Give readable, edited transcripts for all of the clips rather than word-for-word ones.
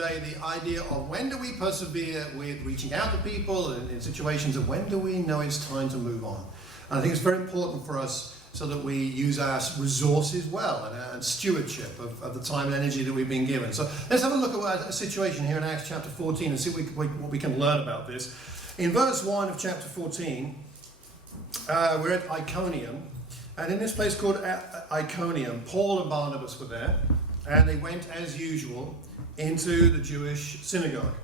today the idea of when do we persevere with reaching out to people and in situations, and when do we know it's time to move on. And I think it's very important for us so that we use our resources well and stewardship of the time and energy that we've been given. So let's have a look at a situation here in Acts chapter 14 and see what we can learn about this. In verse 1 of chapter 14, we're at Iconium, and in this place called Iconium, Paul and Barnabas were there, and they went as usual into the Jewish synagogue.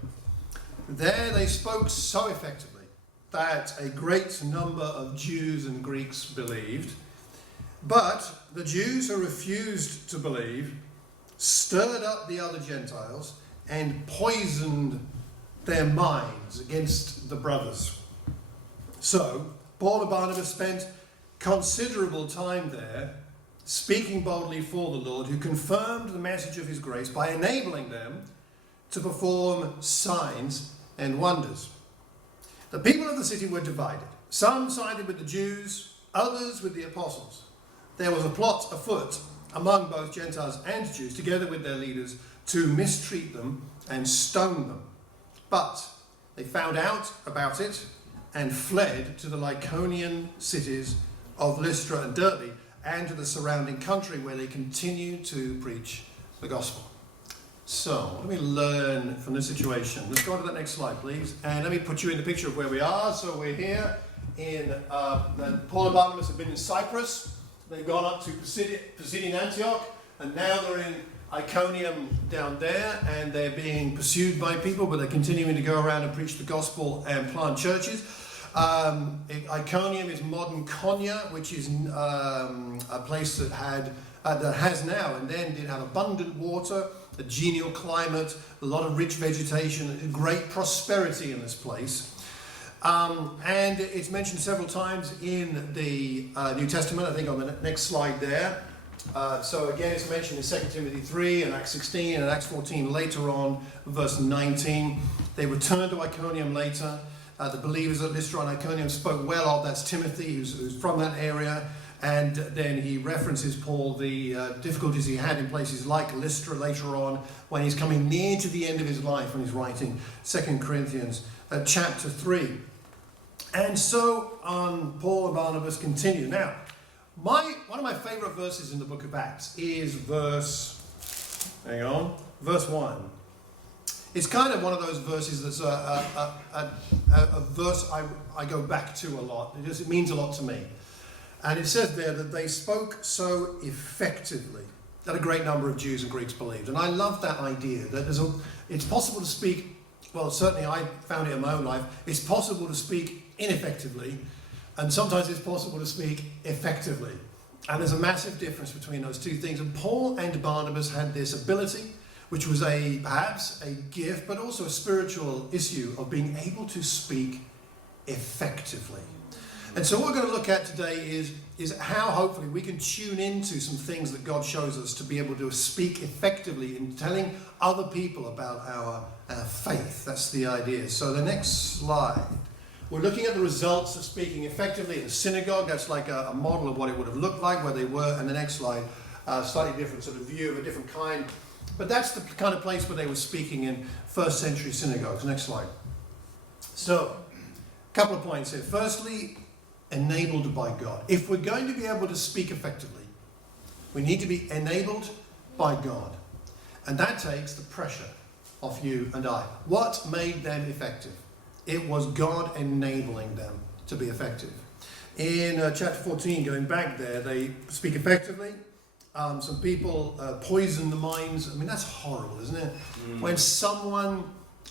There they spoke so effectively that a great number of Jews and Greeks believed. But the Jews who refused to believe stirred up the other Gentiles and poisoned their minds against the brothers. So Paul and Barnabas spent considerable time there, speaking boldly for the Lord, who confirmed the message of his grace by enabling them to perform signs and wonders. The people of the city were divided. Some sided with the Jews, others with the apostles. There was a plot afoot among both Gentiles and Jews, together with their leaders, to mistreat them and stone them. But they found out about it and fled to the Lycaonian cities of Lystra and Derbe and to the surrounding country, where they continued to preach the gospel. So, what do we learn from this situation? Let's go on to that next slide, please. And let me put you in the picture of where we are. So we're here in, Paul and Barnabas have been in Cyprus. They've gone up to Pisidian Antioch, and now they're in Iconium down there, and they're being pursued by people, but they're continuing to go around and preach the gospel and plant churches. Iconium is modern Konya, which is a place that has now and then did have abundant water, a genial climate, a lot of rich vegetation, great prosperity in this place. And it's mentioned several times in the New Testament, I think on the next slide there. So again, it's mentioned in 2 Timothy 3 and Acts 16 and Acts 14 later on, verse 19. They returned to Iconium later. The believers at Lystra and Iconium spoke well of. That's Timothy, who's from that area. And then he references, Paul, the difficulties he had in places like Lystra later on, when he's coming near to the end of his life when he's writing 2 Corinthians chapter 3. And so Paul and Barnabas continue. Now, one of my favourite verses in the book of Acts is verse 1. It's kind of one of those verses that's a verse I go back to a lot. It means a lot to me. And it says there that they spoke so effectively that a great number of Jews and Greeks believed. And I love that idea that it's possible to speak, well, certainly I found it in my own life, it's possible to speak ineffectively, and sometimes it's possible to speak effectively. And there's a massive difference between those two things. And Paul and Barnabas had this ability, which was perhaps a gift, but also a spiritual issue of being able to speak effectively. And so what we're going to look at today is how hopefully we can tune into some things that God shows us to be able to speak effectively in telling other people about our faith. That's the idea. So the next slide. We're looking at the results of speaking effectively in a synagogue. That's like a model of what it would have looked like where they were. And the next slide, slightly different sort of view of a different kind. But that's the kind of place where they were speaking in first century synagogues. Next slide. So, a couple of points here. Firstly, enabled by God. If we're going to be able to speak effectively, we need to be enabled by God. And that takes the pressure off you and I. What made them effective? It was God enabling them to be effective. In chapter 14, going back there, they speak effectively. Some people poison the minds. I mean, that's horrible, isn't it? When someone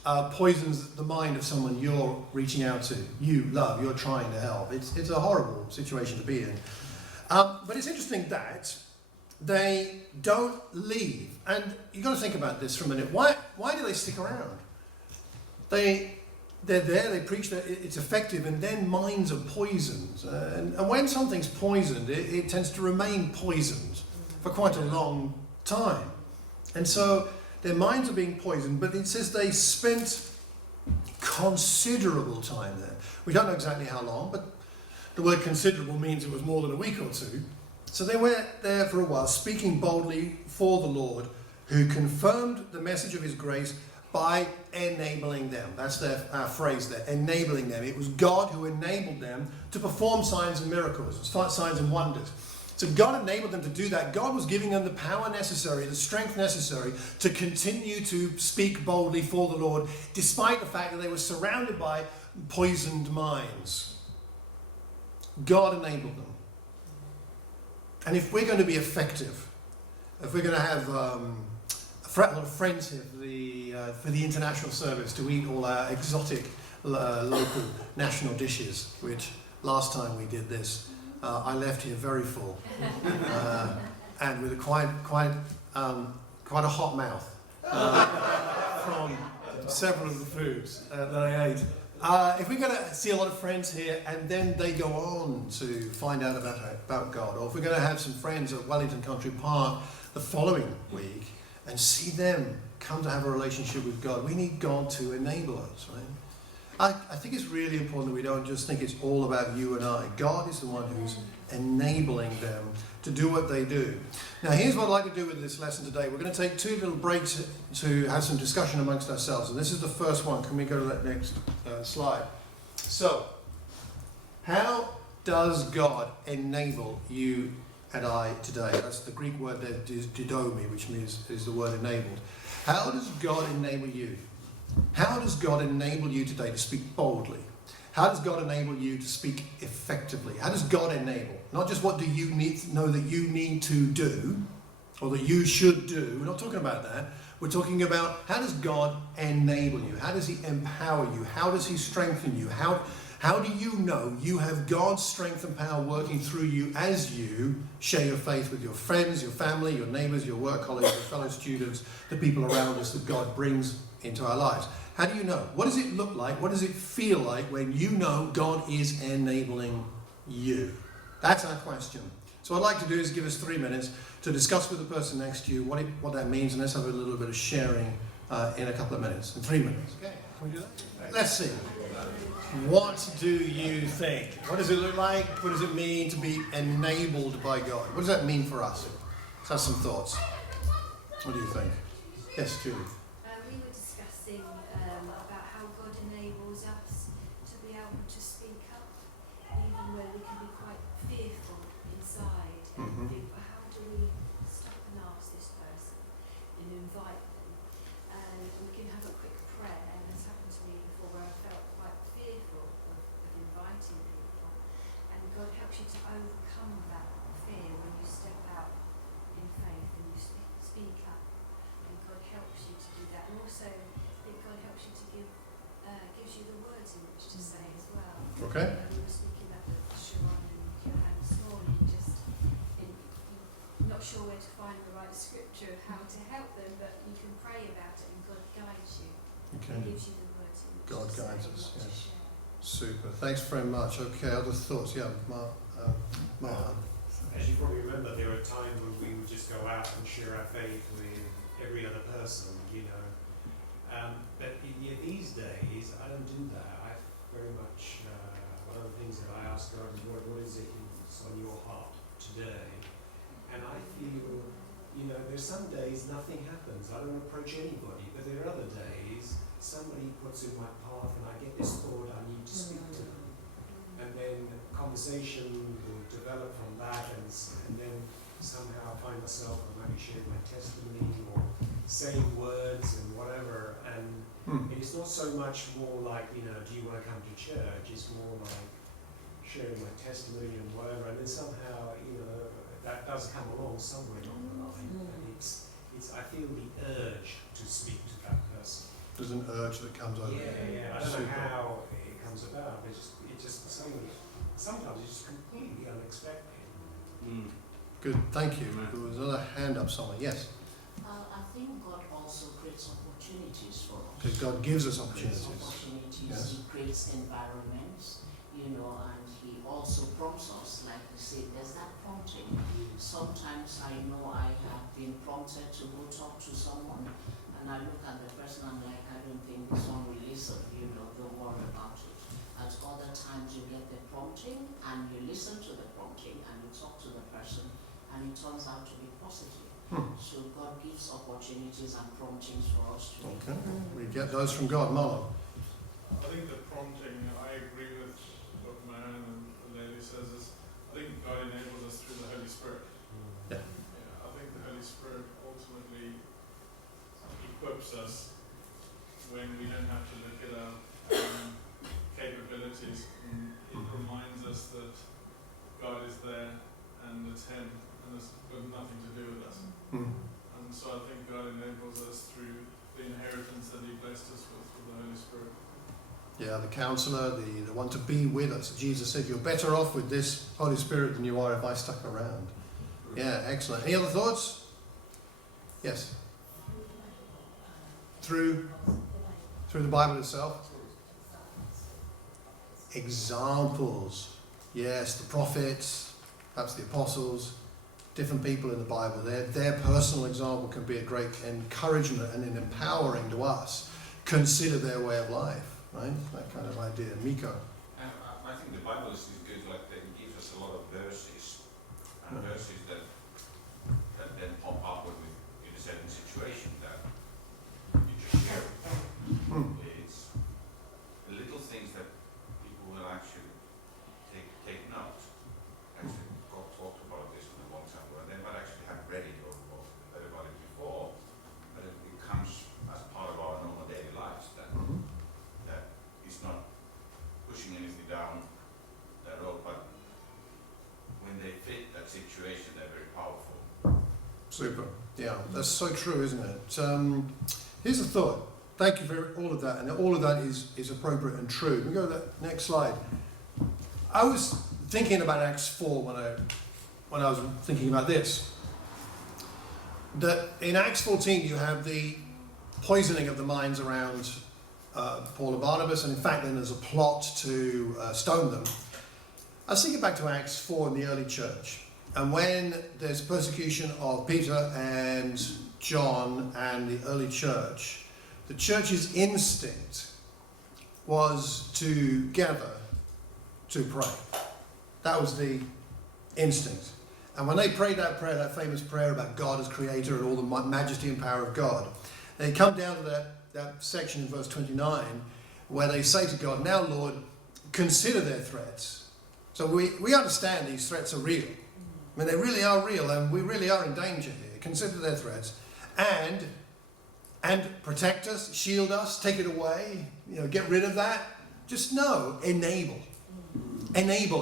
poisons the mind of someone you're reaching out to, you love, you're trying to help. It's a horrible situation to be in. But it's interesting that they don't leave. And you've got to think about this for a minute. Why do they stick around? They're there, they preach that it's effective, and then minds are poisoned. And when something's poisoned, it tends to remain poisoned for quite a long time. And so their minds are being poisoned, but it says they spent considerable time there. We don't know exactly how long, but the word considerable means it was more than a week or two. So they were there for a while, speaking boldly for the Lord, who confirmed the message of his grace by enabling them. That's our phrase there, enabling them. It was God who enabled them to perform signs and miracles, signs and wonders. So God enabled them to do that. God was giving them the power necessary, the strength necessary to continue to speak boldly for the Lord, despite the fact that they were surrounded by poisoned minds. God enabled them. And if we're going to be effective, if we're going to have a lot of friends here for the international service to eat all our exotic local national dishes, which last time we did this, I left here very full and with a quite a hot mouth from several of the foods that I ate. If we're going to see a lot of friends here and then they go on to find out about God, or if we're going to have some friends at Wellington Country Park the following week and see them come to have a relationship with God, we need God to enable us, right? I think it's really important that we don't just think it's all about you and I. God is the one who's enabling them to do what they do. Now, here's what I'd like to do with this lesson today. We're going to take 2 little breaks to have some discussion amongst ourselves. And this is the first one. Can we go to that next slide? So, how does God enable you and I today? That's the Greek word there, didomi, which means is the word enabled. How does God enable you? How does God enable you today to speak boldly? How does God enable you to speak effectively? How does God enable? Not just what do you need to know that you need to do or that you should do. We're not talking about that. We're talking about how does God enable you? How does he empower you? How does he strengthen you? How do you know you have God's strength and power working through you as you share your faith with your friends, your family, your neighbours, your work colleagues, your fellow students, the people around us that God brings into our lives? How do you know? What does it look like? What does it feel like when you know God is enabling you? That's our question. So what I'd like to do is give us 3 minutes to discuss with the person next to you what that means, and let's have a little bit of sharing in a couple of minutes, in 3 minutes. Okay, can we do that? Let's see. What do you think? What does it look like? What does it mean to be enabled by God? What does that mean for us? Let's have some thoughts. What do you think? Yes, Julie. We were discussing about how God enables us to be able to speak up, even where we can be quite fearful inside and think, well, how do we stop and ask this person and invite them? And we can have a quick prayer, and it's happened to me before where I felt quite fearful of inviting people. And God helps you to overcome that fear when you step out in faith and you speak up. And God helps you to do that. And also, I think God helps you to gives you the words in which to say as well. Okay. We were speaking about the Sharon and Johan this morning, not sure where to find the right scripture of how to help them, but you can pray about it and God guides you. Okay. He gives you the words in which God to guides say us, and what to yes. share. Super. Thanks very much. Okay, other thoughts? Yeah, Mark. As you probably remember, there were times when we would just go out and share our faith with every other person, you know. But these days, I don't do that. I very much, one of the things that I ask God is, what is it that's on your heart today? And I feel, you know, there's some days nothing happens. I don't approach anybody, but there are other days somebody puts in my path and I get this thought I need to speak to them. And then conversation will develop from that, and then somehow I find myself, I might be sharing my testimony or saying words and whatever, and it's not so much more like, you know, do you want to come to church? It's more like sharing my testimony and whatever, and then somehow, you know, that does come along somewhere along the line, and it's I feel the urge to speak to that person. There's an urge that comes over. Yeah. I don't know how it comes about. It just sometimes it's just completely unexpected. Good, thank you. There was another hand up somewhere. Yes. I think God also creates opportunities for us. Okay, God gives us opportunities. Yes. He creates environments, you know, and he also prompts us, like we say, there's that prompting. Sometimes I know I have been prompted to go talk to someone, and I look at the person and I'm like, I don't think this one will listen, you know, don't worry about it. At other times you get the prompting and you listen to the prompting and you talk to the person and it turns out to be positive. So God gives opportunities and promptings for us to. Okay. We get those from God. Marlon. I think the prompting, I agree with what Marianne and the lady says, is I think God enables us through the Holy Spirit. Yeah. I think the Holy Spirit ultimately equips us when we don't have to look at our capabilities. And it reminds us that God is there and it's Him and it's got nothing to do with us. And so I think God enables us through the inheritance that He blessed us with the Holy Spirit. Yeah, the counselor, the one to be with us. Jesus said, you're better off with this Holy Spirit than you are if I stuck around. Yeah, excellent. Any other thoughts? Yes. Through the Bible itself? Examples. Yes, the prophets, perhaps the apostles, different people in the Bible. Their personal example can be a great encouragement and an empowering to us. Consider their way of life, right? That kind of idea. Miko. I think the Bible is good, like that it gives us a lot of verses, and verses that then pop up when we're in a certain situation that you just share. It's little things that people will actually take note. Actually, God talked about this a long time ago, and they might actually have read it or heard about it before, but it comes as part of our normal daily lives. That it's not pushing anything down that road, but when they fit that situation, they're very powerful. Super. Yeah, that's so true, isn't it? Here's a thought. Thank you for all of that, and all of that is appropriate and true. We go to that next slide. I was thinking about Acts 4 when I was thinking about this. That in Acts 14 you have the poisoning of the minds around Paul and Barnabas, and in fact then there's a plot to stone them. I was thinking back to Acts 4 in the early church, and when there's persecution of Peter and John and the early church, the church's instinct was to gather to pray. That was the instinct. And when they prayed that prayer, that famous prayer about God as creator and all the majesty and power of God, they come down to that section in verse 29 where they say to God, now Lord, consider their threats. So we understand these threats are real. I mean, they really are real, and we really are in danger here. Consider their threats. And protect us, shield us, take it away, get rid of that. Just know, enable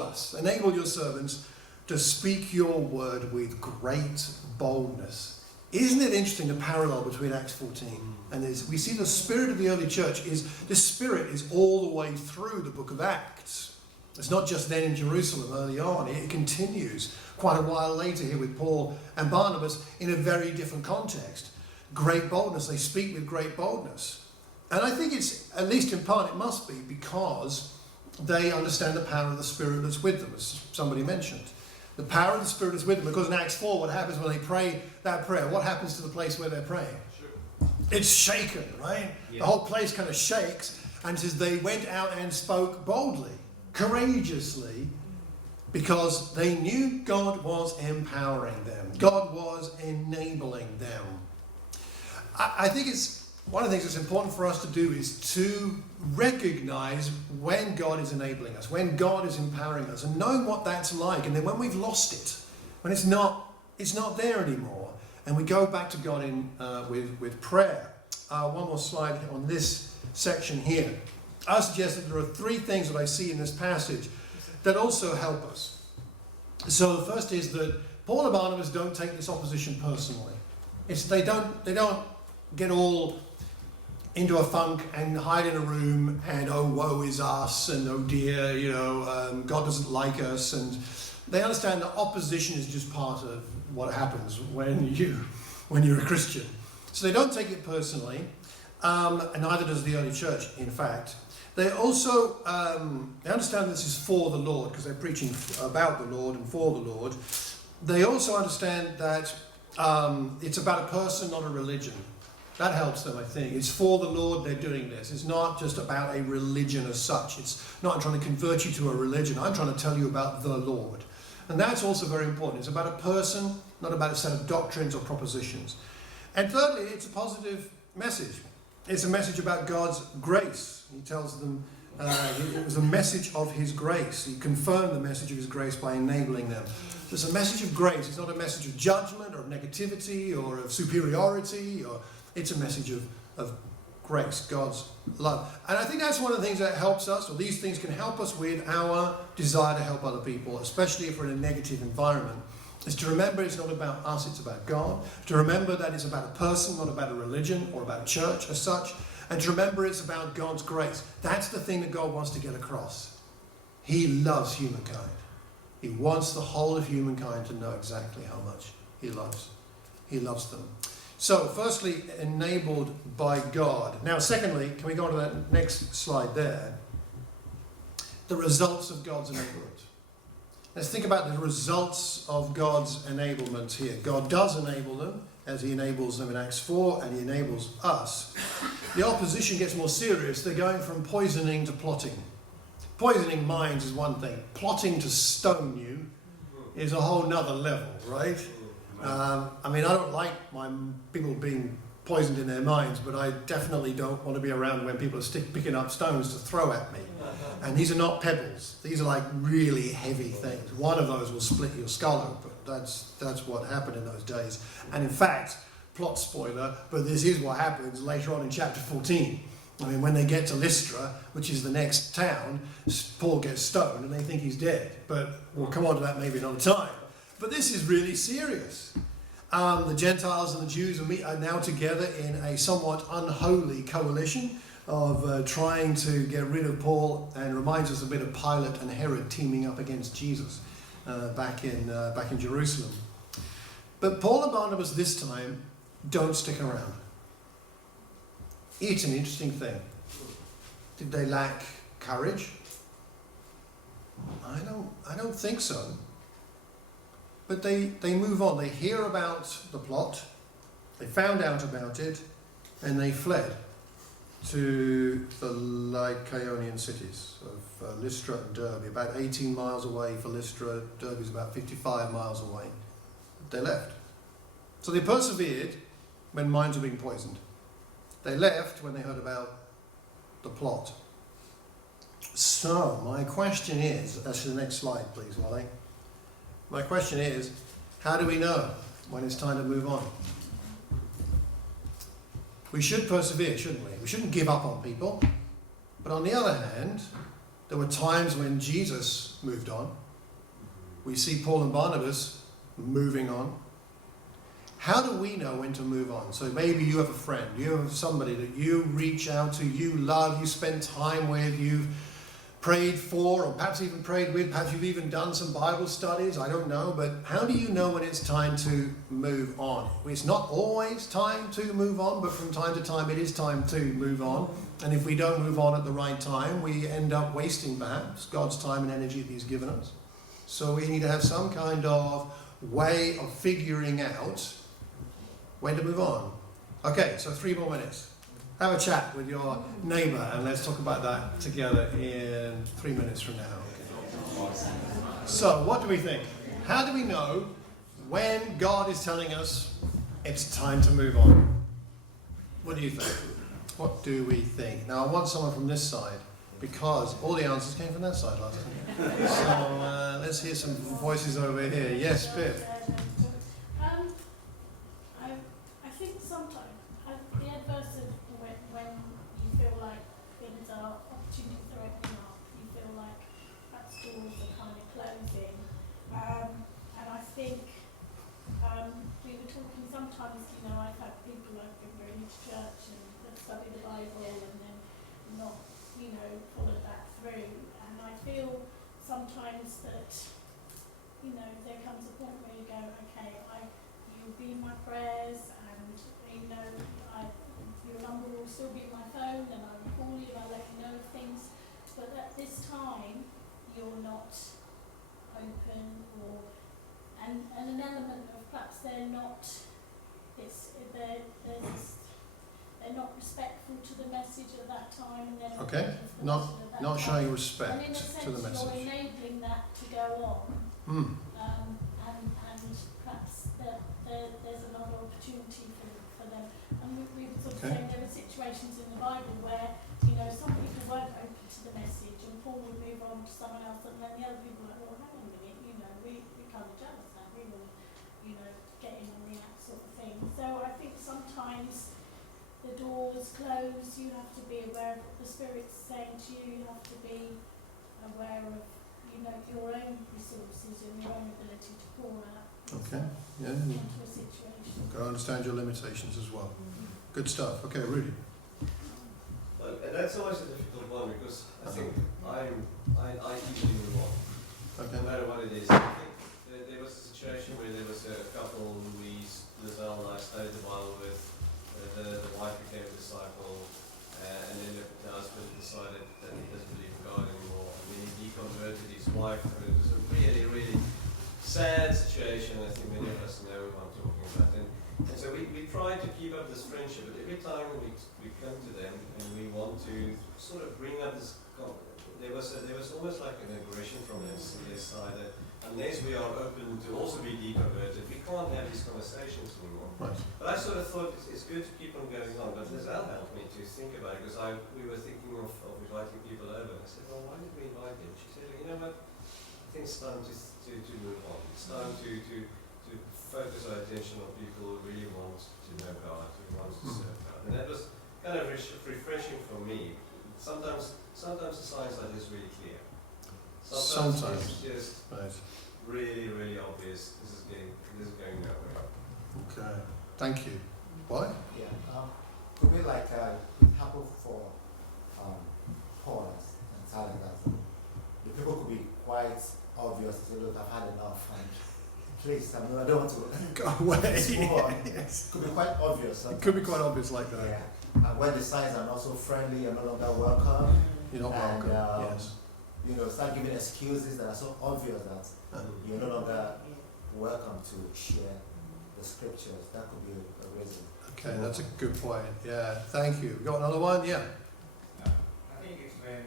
us, enable your servants to speak your word with great boldness. Isn't it interesting the parallel between Acts 14 and this? We see the spirit of the early church this spirit is all the way through the book of Acts. It's not just then in Jerusalem early on, it continues quite a while later here with Paul and Barnabas in a very different context. Great boldness, they speak with great boldness. And I think it's, at least in part, it must be because they understand the power of the Spirit that's with them, as somebody mentioned. The power of the Spirit is with them, because in Acts 4, what happens when they pray that prayer? What happens to the place where they're praying? Sure. It's shaken, right? Yeah. The whole place kind of shakes, and it says they went out and spoke boldly, courageously, because they knew God was empowering them. God was enabling them. I think it's one of the things that's important for us to do is to recognize when God is enabling us, when God is empowering us, and knowing what that's like. And then when we've lost it, when it's not there anymore, and we go back to God with prayer. One more slide on this section here. I suggest that there are three things that I see in this passage that also help us. So the first is that Paul and Barnabas don't take this opposition personally. They don't get all into a funk and hide in a room and, oh, woe is us, and oh dear, God doesn't like us. And they understand that opposition is just part of what happens when you're a Christian. So they don't take it personally, and neither does the early church, in fact. They also they understand this is for the Lord, because they're preaching about the Lord and for the Lord. They also understand that it's about a person, not a religion. That helps them, I think. It's for the Lord they're doing this. It's not just about a religion as such. It's not trying to convert you to a religion. I'm trying to tell you about the Lord. And that's also very important. It's about a person, not about a set of doctrines or propositions. And thirdly, it's a positive message. It's a message about God's grace. He tells them it was a message of his grace. He confirmed the message of his grace by enabling them. So it's a message of grace. It's not a message of judgment or of negativity or of superiority. It's a message of grace, God's love. And I think that's one of the things that helps us, or these things can help us with our desire to help other people, especially if we're in a negative environment, is to remember it's not about us, it's about God. To remember that it's about a person, not about a religion or about a church as such. And to remember it's about God's grace. That's the thing that God wants to get across. He loves humankind. He wants the whole of humankind to know exactly how much he loves. He loves them. So, firstly, enabled by God. Now, secondly, can we go on to that next slide there? The results of God's enablement. Let's think about the results of God's enablement here. God does enable them, as he enables them in Acts 4, and he enables us. The opposition gets more serious. They're going from poisoning to plotting. Poisoning minds is one thing. Plotting to stone you is a whole nother level, right? I mean, I don't like my people being poisoned in their minds, but I definitely don't want to be around when people are picking up stones to throw at me. And these are not pebbles. These are like really heavy things. One of those will split your skull open. That's what happened in those days. And in fact, plot spoiler, but this is what happens later on in chapter 14. I mean, when they get to Lystra, which is the next town, Paul gets stoned and they think he's dead. But we'll come on to that maybe another time. But this is really serious. The Gentiles and the Jews are now together in a somewhat unholy coalition of trying to get rid of Paul, and reminds us a bit of Pilate and Herod teaming up against Jesus back in Jerusalem. But Paul and Barnabas this time don't stick around. It's an interesting thing. Did they lack courage? I don't think so. But they move on. They hear about the plot, they found out about it, and they fled to the Iconian cities of Lystra and Derbe, about 18 miles away for Lystra. Derbe is about 55 miles away. They left. So they persevered when minds were being poisoned. They left when they heard about the plot. So my question is, that's the next slide please, Wally. My question is, how do we know when it's time to move on? We should persevere, shouldn't we? We shouldn't give up on people. But on the other hand, there were times when Jesus moved on. We see Paul and Barnabas moving on. How do we know when to move on? So maybe you have a friend, you have somebody that you reach out to, you love, you spend time with, you've prayed for, or perhaps even prayed with, perhaps you've even done some Bible studies, I don't know, but how do you know when it's time to move on? It's not always time to move on, but from time to time it is time to move on. And if we don't move on at the right time, we end up wasting perhaps God's time and energy that he's given us. So we need to have some kind of way of figuring out when to move on. Okay, so 3 more minutes. Have a chat with your neighbour and let's talk about that together in 3 minutes from now. So, what do we think? How do we know when God is telling us it's time to move on? What do you think? What do we think? Now, I want someone from this side because all the answers came from that side last time. So, let's hear some voices over here. Yes, Pip. I think sometimes the adverse of when you feel like things are opportunities are opening up, you feel like perhaps doors are kind of closing, and I think we were talking sometimes. I've had people who've been very into church and have studied the Bible and then not followed that through, and I feel sometimes that there comes a point where you go, okay, you'll be in my prayers, and your number will still be in my phone, and I will call you and I'll let you know of things. But at this time, you're not open, and an element of perhaps they're not respectful to the message at that time, and then Okay, not showing respect to the message. You're enabling that to go on. situations in the Bible where, some people weren't open to the message and Paul would move on to someone else and then the other people were like, well, hang on a minute, we're kind of jealous now, we want to, get in on the act sort of thing. So I think sometimes the doors close, you have to be aware of what the Spirit's saying to you, you have to be aware of, your own resources and your own ability to pour out Okay. Yeah. into a situation. Okay, I understand your limitations as well. Good stuff. Okay, Rudy. Well, and that's always a difficult one because I think I easily move on, Okay. no matter what it is. I think there was a situation where there was a couple who Lizelle and I studied the Bible with. The wife became a disciple, and then the husband decided that he doesn't believe in God anymore. And then he deconverted his wife. I mean, it was a really, really sad situation. I think many of us know what I'm talking about. And so we try to keep up this friendship, but every time we come to them and we want to sort of bring up this, there was almost like an aggression from their side that unless we are open to also be deconverted, we can't have these conversations anymore. Right. But I sort of thought it's good to keep on going on, but Lizelle helped me to think about it because we were thinking of inviting people over. And I said, well, why did we invite them? She said, you know what, I think it's time to move on. It's time to focus our attention on people who really want to know God, who want to serve God. And that was kind of refreshing for me. Sometimes the signs are just really clear. Sometimes it's just really, really obvious. This is going nowhere. Okay. Thank you. Why? Yeah. Could be like it happened for Paul and Silas. The people could be quite obvious to say, look, I've had enough. And please, I don't want to Go away. Yes. Could be quite obvious. It could be quite obvious like that. Yeah. And when the signs are not so friendly, you're no longer welcome. You're not And, welcome. Yes. Start giving excuses that are so obvious that you're no longer welcome to share the scriptures. That could be a reason. Okay, that's a good point. Yeah. Thank you. Got another one? Yeah. I think it's when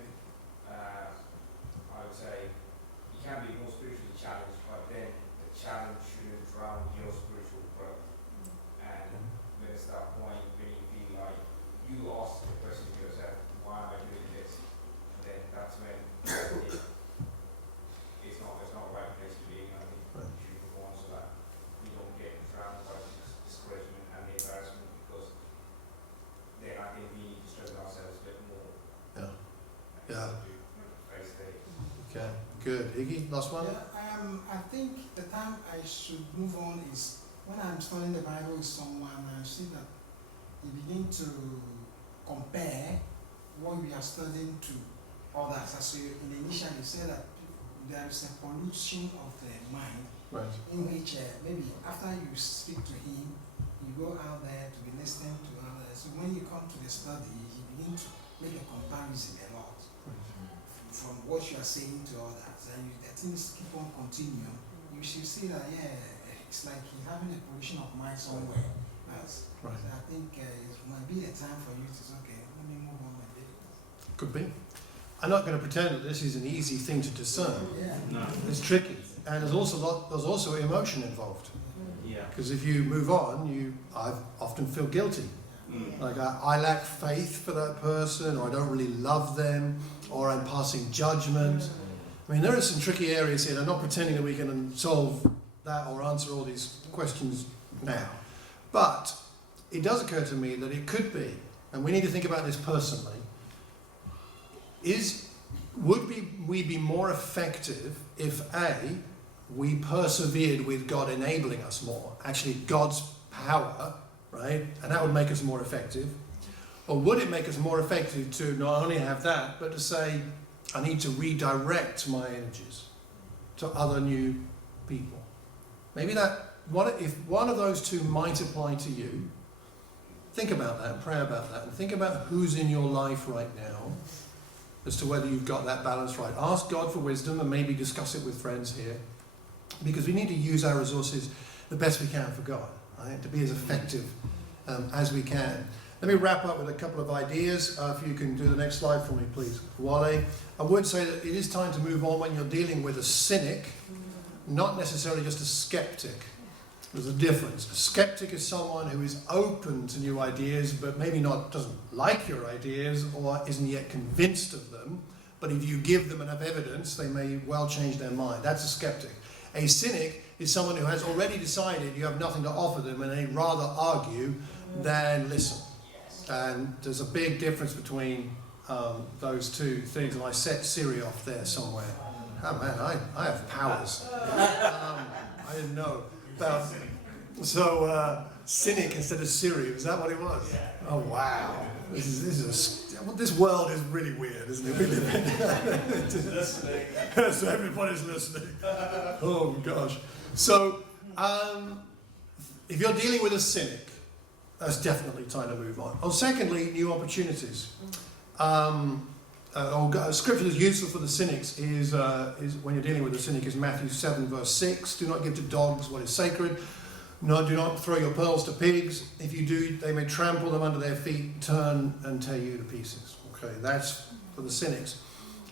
I would say you can be more spiritually challenged, but then the challenge shouldn't drown your spiritual growth. And when it's that point when you feel like you ask the question to yourself, why am I doing this? And then that's when it's not the right place to be. I think Right. you should move on so that you don't get drowned by the discouragement and the embarrassment, because then I think we need to strengthen ourselves a bit more. Yeah. And Yeah. to face the Okay. Good. Iggy, last one? Yeah, I think the time I should move on is when I'm studying the Bible with someone and I see that you begin to compare what we are studying to others. As you initially said that there is a pollution of the mind Right. in which maybe after you speak to him, you go out there to be listening to others. So when you come to the study, you begin to make a comparison a lot from what you are saying to others, and the things keep on continuing. You should see that it's like he's having a pollution of mind somewhere else. Right. So I think it might be the time for you to say, okay, let me move on a bit. Could be. I'm not going to pretend that this is an easy thing to discern. Yeah. No. It's tricky, and there's also emotion involved. Yeah. Because if you move on, I often feel guilty. Like I lack faith for that person, or I don't really love them, or I'm passing judgment. I mean, there are some tricky areas here. I'm not pretending that we can solve that or answer all these questions now. But it does occur to me that it could be, and we need to think about this personally, would we be more effective if A, we persevered with God enabling us more, actually God's power, right? And that would make us more effective. Or would it make us more effective to not only have that, but to say, I need to redirect my energies to other new people? Maybe if one of those two might apply to you, think about that and pray about that and think about who's in your life right now as to whether you've got that balance right. Ask God for wisdom and maybe discuss it with friends here, because we need to use our resources the best we can for God, right? To be as effective as we can. Let me wrap up with a couple of ideas. If you can do the next slide for me, please, Wale. I would say that it is time to move on when you're dealing with a cynic, not necessarily just a skeptic. There's a difference. A skeptic is someone who is open to new ideas, but maybe doesn't like your ideas or isn't yet convinced of them. But if you give them enough evidence, they may well change their mind. That's a skeptic. A cynic is someone who has already decided you have nothing to offer them, and they'd rather argue than listen. And there's a big difference between those two things. And I set Siri off there somewhere. Oh man, I have powers. I didn't know. So cynic instead of Siri, is that what it was? Oh wow, this world is really weird, isn't it? We live in so everybody's listening. Oh gosh. So if you're dealing with a cynic, that's definitely time to move on. Oh, secondly, new opportunities. Scripture that's useful for the cynics is when you're dealing with a cynic is Matthew 7 verse 6. Do not give to dogs what is sacred. No, do not throw your pearls to pigs. If you do, they may trample them under their feet, turn and tear you to pieces. Okay, that's for the cynics.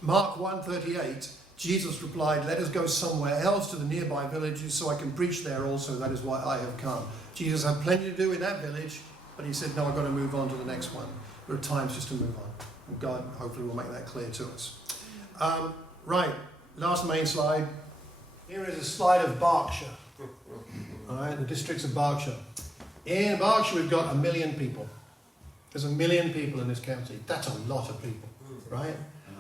Mark 1:38, Jesus replied, let us go somewhere else to the nearby villages so I can preach there also. That is why I have come. Jesus had plenty to do in that village, but he said, no, I've got to move on to the next one. There are times just to move on. And God hopefully will make that clear to us. Right, last main slide. Here is a slide of Berkshire. All right, the districts of Berkshire. In Berkshire, we've got 1 million people. There's 1 million people in this county. That's a lot of people, right?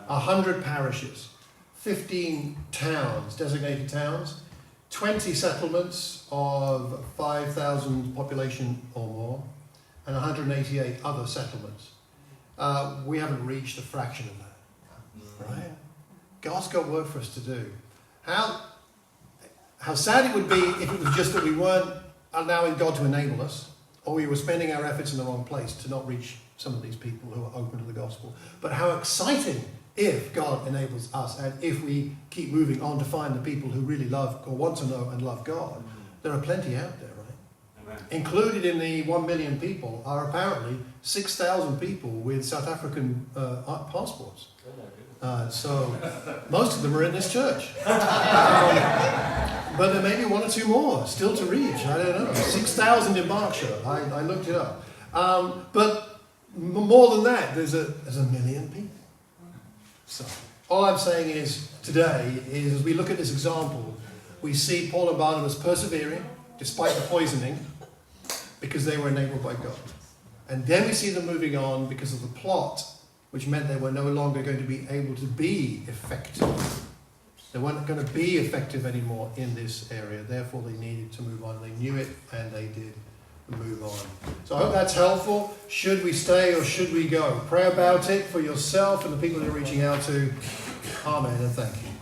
100 parishes, 15 towns, designated towns, 20 settlements of 5,000 population or more, and 188 other settlements. We haven't reached a fraction of that, right? God's got work for us to do. How sad it would be if it was just that we weren't allowing God to enable us, or we were spending our efforts in the wrong place to not reach some of these people who are open to the gospel. But how exciting if God enables us, and if we keep moving on to find the people who really love or want to know and love God. There are plenty out there, right? Amen. Included in the 1 million people are apparently 6,000 people with South African passports. So most of them are in this church. But there may be 1 or 2 more still to reach. I don't know. 6,000 in Berkshire. I looked it up. But more than that, there's 1 million people. So all I'm saying is today is as we look at this example, we see Paul and Barnabas persevering despite the poisoning because they were enabled by God. And then we see them moving on because of the plot, which meant they were no longer going to be able to be effective. They weren't going to be effective anymore in this area. Therefore, they needed to move on. They knew it, and they did move on. So I hope that's helpful. Should we stay or should we go? Pray about it for yourself and the people you're reaching out to. Amen and thank you.